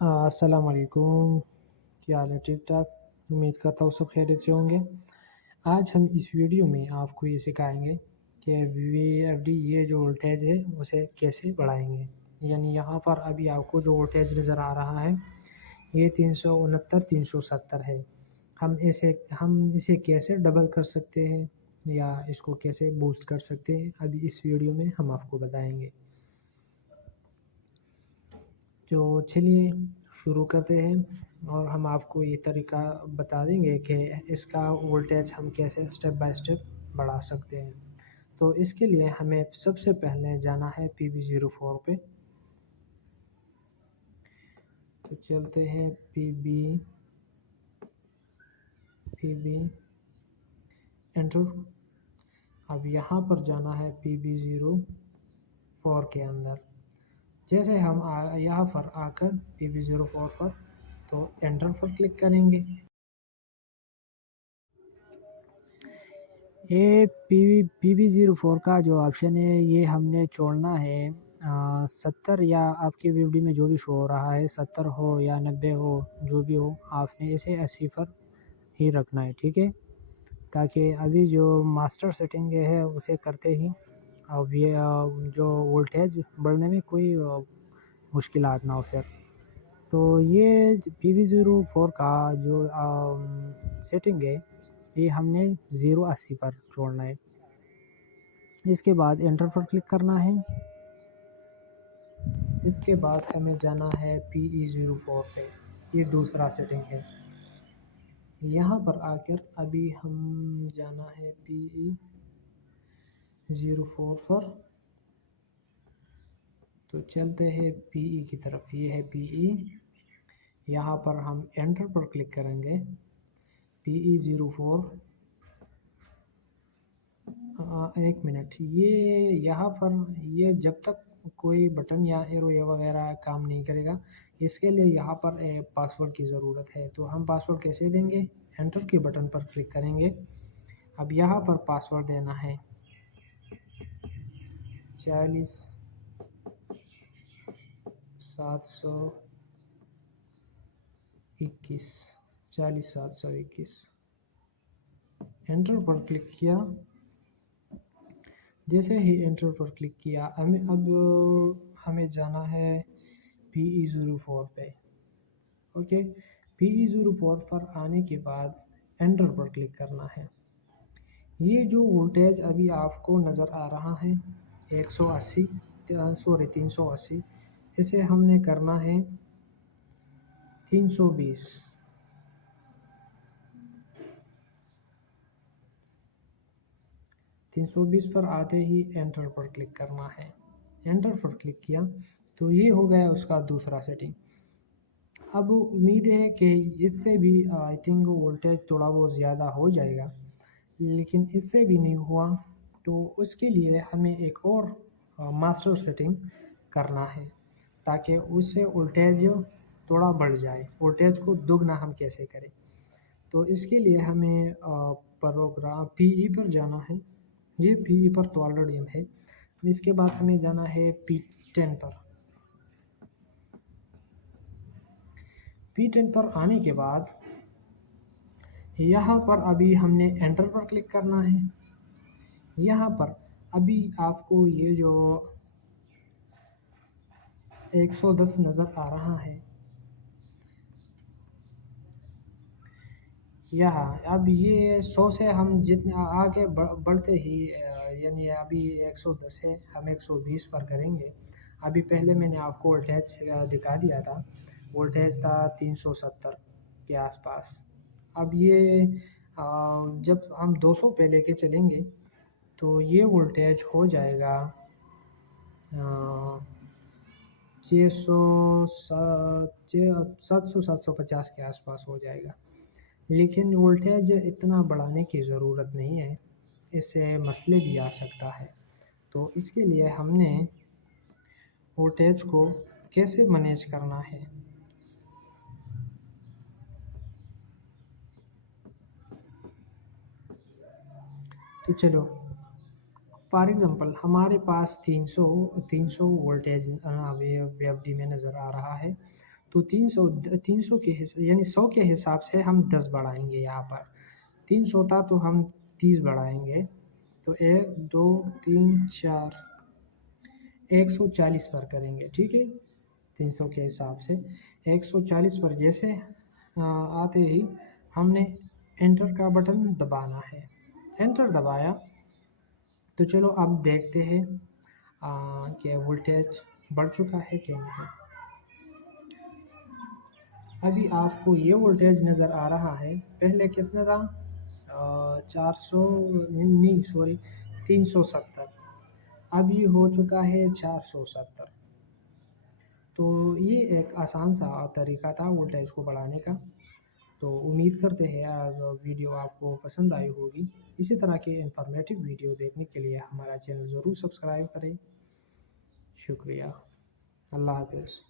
अस्सलाम वालेकुम। क्या हाल है? ठीक-ठाक? उम्मीद करता हूँ सब खैरियत से होंगे। आज हम इस वीडियो में आपको ये सिखाएँगे कि वीएफडी ये जो वोल्टेज है उसे कैसे बढ़ाएँगे। यानी यहाँ पर अभी आपको जो वोल्टेज नज़र आ रहा है ये 369 370 है। हम इसे कैसे डबल कर सकते हैं या इसको कैसे बूस्ट कर सकते हैं, अभी इस वीडियो में हम आपको बताएँगे। तो चलिए शुरू करते हैं और हम आपको ये तरीका बता देंगे कि इसका वोल्टेज हम कैसे स्टेप बाय स्टेप बढ़ा सकते हैं। तो इसके लिए हमें सबसे पहले जाना है PB04 पे। तो चलते हैं पीबी एंटर। अब यहाँ पर जाना है PB04 के अंदर। जैसे हम यहाँ पर आकर PB04 पर तो एंटर पर क्लिक करेंगे। ये PB04 का जो ऑप्शन है ये हमने छोड़ना है 70 या आपकी वीडियो में जो भी शो हो रहा है 70 हो या 90 हो, जो भी हो आपने इसे 80 पर ही रखना है, ठीक है। ताकि अभी जो मास्टर सेटिंग है उसे करते ही अब ये जो वोल्टेज बढ़ने में कोई मुश्किलात ना हो फिर। तो ये PB04 का जो सेटिंग है ये हमने 080 पर छोड़ना है। इसके बाद एंटर पर क्लिक करना है। इसके बाद हमें जाना है PE04 पे, ये दूसरा सेटिंग है। यहाँ पर आकर अभी हम जाना है PE04 पर। तो चलते हैं PE की तरफ, ये है PE। यहाँ पर हम एंटर पर क्लिक करेंगे। PE04 एक मिनट, ये यहाँ पर ये जब तक कोई बटन या एरो या वगैरह काम नहीं करेगा, इसके लिए यहाँ पर पासवर्ड की ज़रूरत है। तो हम पासवर्ड कैसे देंगे? एंटर के बटन पर क्लिक करेंगे। अब यहाँ पर पासवर्ड देना है 40 721 40 721। एंटर पर क्लिक किया। जैसे ही एंटर पर क्लिक किया हमें जाना है PE04 पे। ओके, PE04 पर आने के बाद एंटर पर क्लिक करना है। ये जो वोल्टेज अभी आपको नज़र आ रहा है 180 सॉरी 380, इसे हमने करना है 320। 320 पर आते ही एंटर पर क्लिक करना है। एंटर पर क्लिक किया तो ये हो गया उसका दूसरा सेटिंग। अब उम्मीद है कि इससे भी आई थिंक वोल्टेज थोड़ा बहुत ज़्यादा हो जाएगा, लेकिन इससे भी नहीं हुआ तो उसके लिए हमें एक और मास्टर सेटिंग करना है ताकि उससे वोल्टेज थोड़ा बढ़ जाए। वोल्टेज को दुगना हम कैसे करें? तो इसके लिए हमें प्रोग्राम PE पर जाना है। ये PE पर तो ऑलरेडी हम है। इसके बाद हमें जाना है P10 पर। P10 पर आने के बाद यहाँ पर अभी हमने एंटर पर क्लिक करना है। यहाँ पर अभी आपको ये जो 110 नज़र आ रहा है, यहाँ अब ये 100 से हम जितने आगे बढ़ते ही यानी अभी 110 है, हम 120 पर करेंगे। अभी पहले मैंने आपको वोल्टेज दिखा दिया था, वोल्टेज था 370 के आसपास। अब ये जब हम 200 पे लेके चलेंगे तो ये वोल्टेज हो जाएगा 750 के आसपास हो जाएगा। लेकिन वोल्टेज इतना बढ़ाने की ज़रूरत नहीं है, इससे मसले भी आ सकता है। तो इसके लिए हमने वोल्टेज को कैसे मैनेज करना है, तो चलो फॉर एग्ज़ाम्पल हमारे पास 300 वोल्टेज VFD में नज़र आ रहा है। तो 300 के यानी 100 के हिसाब से हम 10 बढ़ाएंगे। यहाँ पर 300 था तो हम 30 बढ़ाएंगे, तो 1 2 3 4 140 पर करेंगे। ठीक है, 300 के हिसाब से 140 पर जैसे आते ही हमने एंटर का बटन दबाना है। एंटर दबाया तो चलो अब देखते हैं कि वोल्टेज बढ़ चुका है कि नहीं। अभी आपको ये वोल्टेज नज़र आ रहा है, पहले कितना था 400 नहीं सॉरी 370, अब ये हो चुका है 470। तो ये एक आसान सा तरीका था वोल्टेज को बढ़ाने का। तो उम्मीद करते हैं वीडियो आपको पसंद आई होगी। इसी तरह के इंफॉर्मेटिव वीडियो देखने के लिए हमारा चैनल ज़रूर सब्सक्राइब करें। शुक्रिया, अल्लाह हाफ़िज़।